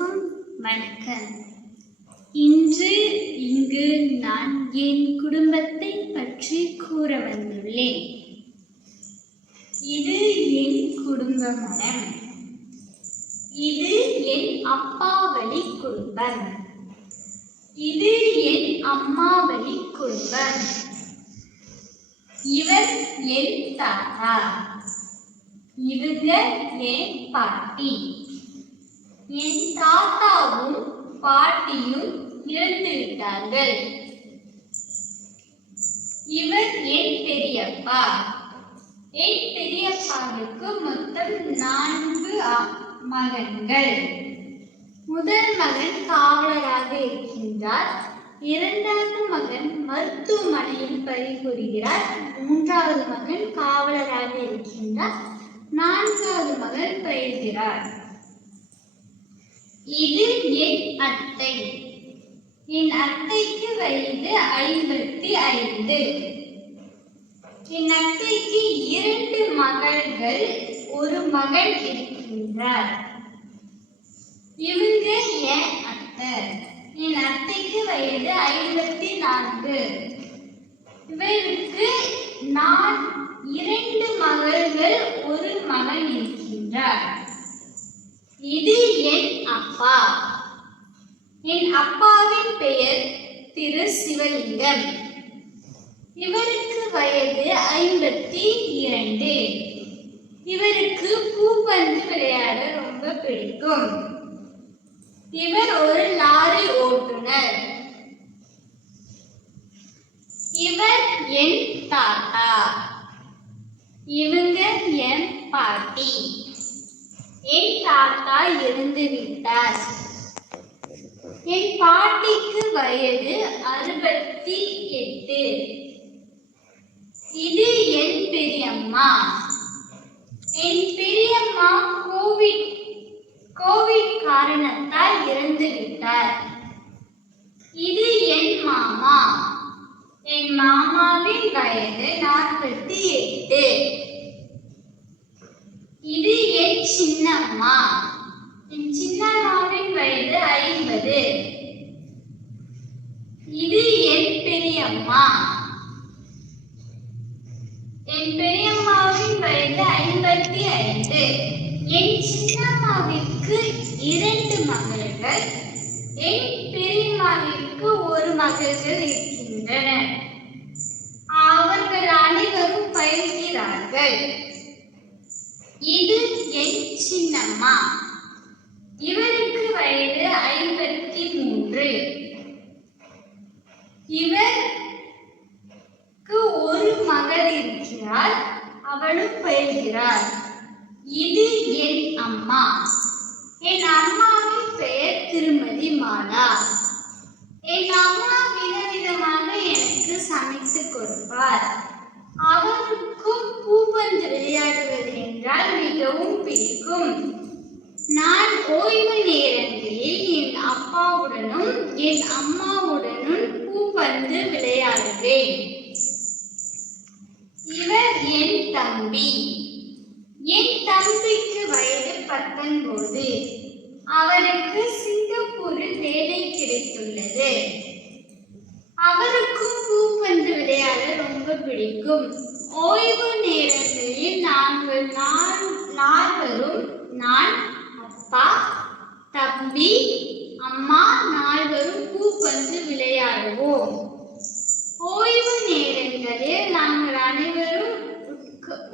அனைவருக்கும் வணக்கம். இன்று இங்கு நான் என் குடும்பத்தை பற்றி கூற வந்துள்ளேன். இது என் குடும்ப மரம். இது என் அப்பா வழி குடும்பம். இது என் அம்மா வழி குடும்பம். இவர் என் தாத்தா. இவங்க என் பாட்டி. என் தாத்தாவும் பாட்டியும் இறந்துவிட்டார்கள். இவர் என் பெரியப்பா. என் பெரியப்பாவுக்கு மொத்தம் 4 மகன்கள். முதல் மகன் காவலராக இருக்கின்றார். இரண்டாவது மகன் மருத்துவமனையில் பணிபுரிகிறார். மூன்றாவது மகன் காவலராக இருக்கின்றார். நான்காவது மகன் பயில்கிறார். இது என் அத்தை. என் அத்தைக்கு வயது 55. என் அத்தைக்கு 2 மகள்கள், 1 மகன் இருக்கின்றார். இவங்க என் அத்தை. என் அத்தைக்கு வயது 54. இவருக்கு 2 மகள்கள், 1 மகன் இருக்கின்றார். இது என் அப்பா. என் அப்பாவின் பெயர் திரு சிவலிங்கம். இவருக்கு வயது 52. இவருக்கு பூப்பந்து விளையாட ரொம்ப பிடிக்கும். இவர் ஒரு லாரி ஓட்டுநர். இவர் என் தாத்தா. இவங்க என் பாட்டி. என் தாத்தா இறந்து விட்டார். என் பாட்டிக்கு வயது 68. இது என் பெரியம்மா. என் பெரியம்மா கோவிட் காரணத்தால் இறந்து விட்டார். இது என் மாமா. என் மாமாவின் வயது 48. இது என் சின்னம்மா. என் சின்னம்மாவின் வயது 50. இது என் பெரியம்மா. என் பெரியம்மாவின் வயது 55. என் சின்னம்மாவிற்கு 2 மகள்கள், என் பெரியம்மாவிற்கு 1 மகள்கள் இருக்கின்றனர். அவர்கள் அனைவரும் பயில்கிறார்கள். இது என் சின்னம்மா. இவருக்கு வயது 53. இவருக்கு 1 மகள் இருக்கிறார். அவளும் பயில்கிறார். இது என் அம்மா. என் அம்மாவின் பெயர் திருமதி மாலா. என் அம்மா விதவிதமாக எனக்கு சமைத்து கொடுப்பார். அவருக்கும் பூப்பந்து விளையாடுவது என்றால் மிகவும் பிடிக்கும். நான் ஓய்வு நேரங்களில் என் அப்பாவுடனும் என் அம்மாவுடனும் பூப்பந்து விளையாடுவேன். இவர் என் தம்பி. என் தம்பிக்கு வயது 19. அவருக்கு சிங்கப்பூரில் வேலை கிடைத்துள்ளது. அவருக்கும் பூப்பந்து விளையாட ரொம்ப பிடிக்கும். ஓய்வு நேரங்களில் நாங்கள் 4 நான், அப்பா, தம்பி, அம்மா 4 பூப்பந்து விளையாடுவோம். ஓய்வு நேரங்களில் நாங்கள் அனைவரும்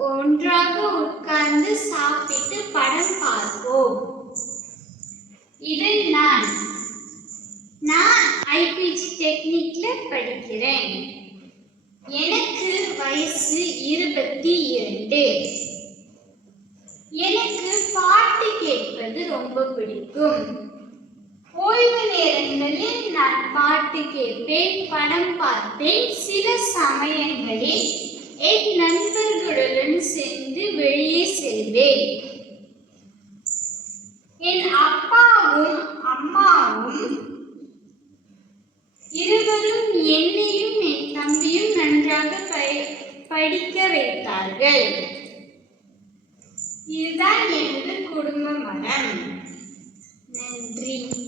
ஒன்றாக உட்கார்ந்து சாப்பிட்டு படம் பார்ப்போம். இது நான் ஐபிஜி டெக்னிக்ல படிக்கிறேன். எனக்கு வயசு 22. எனக்கு பாட்டு கேட்பது ரொம்ப பிடிக்கும். ஓய்வு நேரங்களில் நான் பாட்டு கேட்பேன், படம் பார்ப்பேன். சில சமயங்களில் என் நண்பர்களுடன் சேர்ந்து வெளியே செல்வேன். என் அப்பாவும் அம்மாவும் இருவரும் என்னையும் என் தம்பியும் நன்றாக படிக்க வைத்தார்கள். இதுதான் எனது குடும்ப மரம். நன்றி. நன்றி.